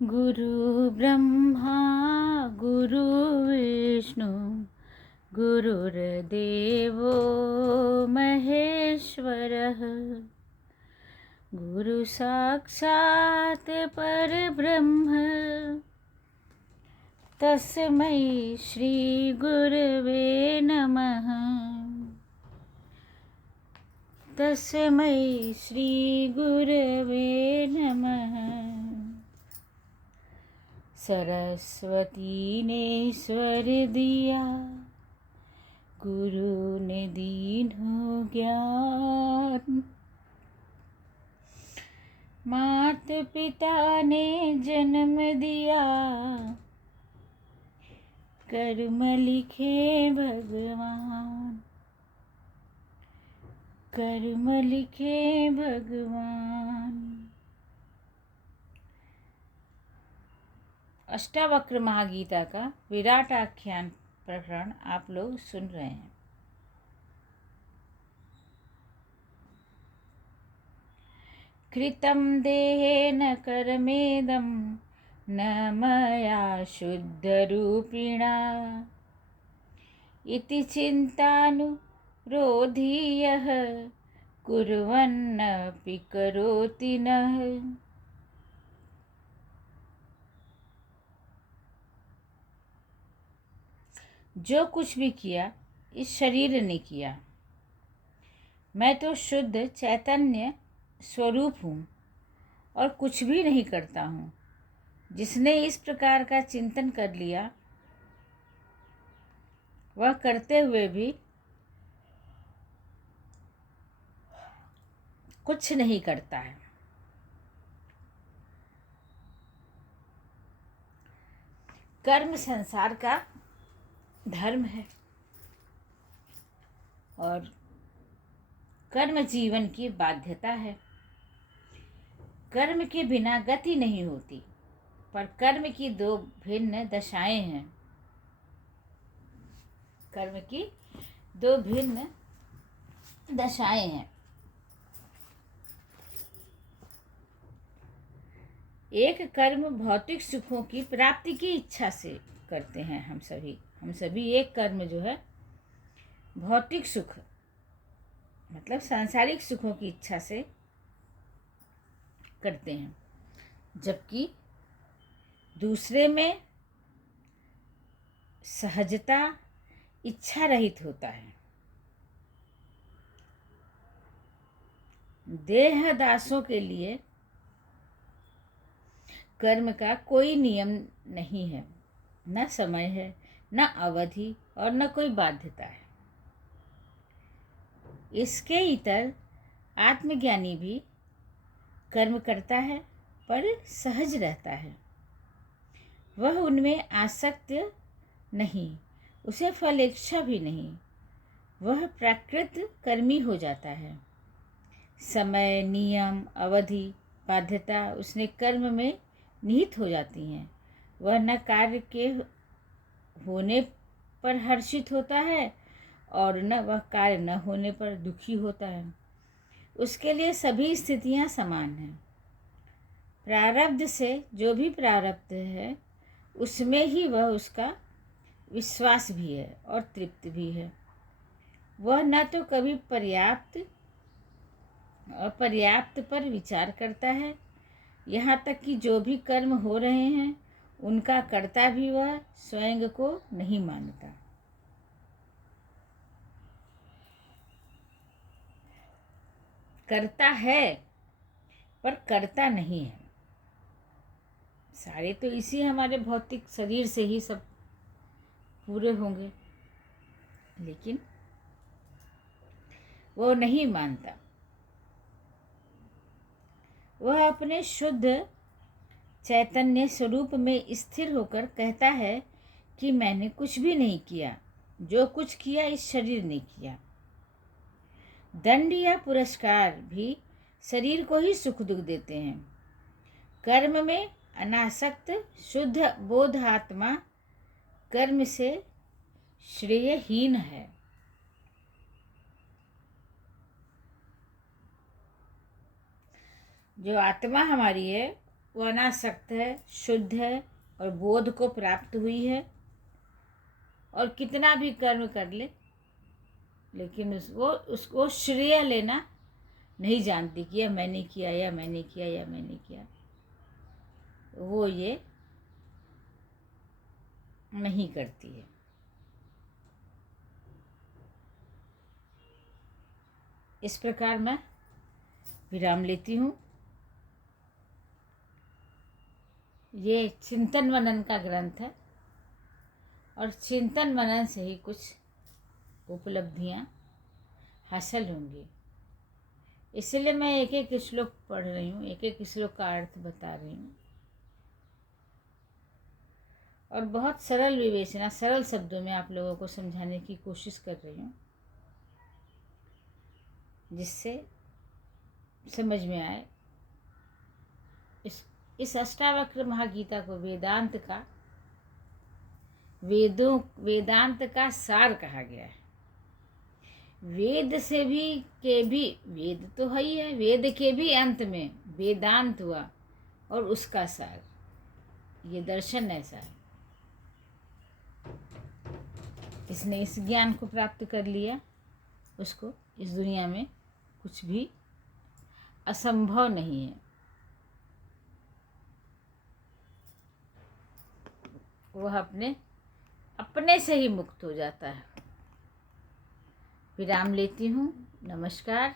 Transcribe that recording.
गुरु ब्रह्मा गुरु विष्णु गुरुर्देवो महेश्वरः गुरु साक्षात् परब्रह्म तस्मै श्री गुरवे नमः। तस्मै श्री गुरवे नमः। सरस्वती ने स्वर दिया, गुरु ने दीन्हो ज्ञान। मात पिता ने जन्म दिया, कर्म लिखे भगवान। कर्म लिखे भगवान। अष्टावक्र महागीता का विराट आख्यान प्रकरण आप लोग सुन रहे हैं। कृतं देहेन कर्मेदं न मया शुद्धरूपिणा इति चिन्तानुरोधी यः कुर्वन्नपि करोति नः। जो कुछ भी किया इस शरीर ने किया। मैं तो शुद्ध चैतन्य स्वरूप हूँ और कुछ भी नहीं करता हूँ। जिसने इस प्रकार का चिंतन कर लिया वह करते हुए भी कुछ नहीं करता है। कर्म संसार का धर्म है और कर्म जीवन की बाध्यता है। कर्म के बिना गति नहीं होती, पर कर्म की दो भिन्न दशाएं हैं। कर्म की दो भिन्न दशाएं हैं। एक कर्म भौतिक सुखों की प्राप्ति की इच्छा से करते हैं हम सभी एक कर्म जो है भौतिक सुख मतलब सांसारिक सुखों की इच्छा से करते हैं, जबकि दूसरे में सहजता इच्छा रहित होता है। देहदासों के लिए कर्म का कोई नियम नहीं है, न समय है, न अवधि और न कोई बाध्यता है। इसके इतर आत्मज्ञानी भी कर्म करता है पर सहज रहता है। वह उनमें आसक्त नहीं, उसे फलेच्छा भी नहीं। वह प्राकृत कर्मी हो जाता है। समय, नियम, अवधि, बाध्यता उसने कर्म में निहित हो जाती हैं। वह न कार्य के होने पर हर्षित होता है और न वह कार्य न होने पर दुखी होता है। उसके लिए सभी स्थितियां समान हैं। प्रारब्ध से जो भी प्रारब्ध है उसमें ही वह उसका विश्वास भी है और तृप्त भी है। वह न तो कभी पर्याप्त अपर्याप्त पर विचार करता है, यहाँ तक कि जो भी कर्म हो रहे हैं उनका कर्ता भी वह स्वयं को नहीं मानता। करता है पर करता नहीं है। सारे तो इसी हमारे भौतिक शरीर से ही सब पूरे होंगे, लेकिन वो नहीं मानता। वह अपने शुद्ध चैतन्य स्वरूप में स्थिर होकर कहता है कि मैंने कुछ भी नहीं किया, जो कुछ किया इस शरीर ने किया। दंड या पुरस्कार भी शरीर को ही सुख दुख देते हैं। कर्म में अनासक्त शुद्ध बोधात्मा कर्म से श्रेयहीन है। जो आत्मा हमारी है वो अनासक्त है, शुद्ध है और बोध को प्राप्त हुई है, और कितना भी कर्म कर ले लेकिन उसको श्रेय लेना नहीं जानती कि यह मैंने किया या मैंने किया या मैंने किया, वो ये नहीं करती है। इस प्रकार मैं विराम लेती हूँ। ये चिंतन मनन का ग्रंथ है और चिंतन मनन से ही कुछ उपलब्धियाँ हासिल होंगी। इसलिए मैं एक एक श्लोक पढ़ रही हूँ, एक एक श्लोक का अर्थ बता रही हूँ और बहुत सरल विवेचना, सरल शब्दों में आप लोगों को समझाने की कोशिश कर रही हूँ, जिससे समझ में आए। इस अष्टावक्र महागीता को वेदांत का सार कहा गया है। वेद से भी वेद तो है ही है, वेद के भी अंत में वेदांत हुआ और उसका सार, ये दर्शन ऐसा है। इसने इस ज्ञान को प्राप्त कर लिया, उसको इस दुनिया में कुछ भी असंभव नहीं है। वह अपने से ही मुक्त हो जाता है। विराम लेती हूँ। नमस्कार।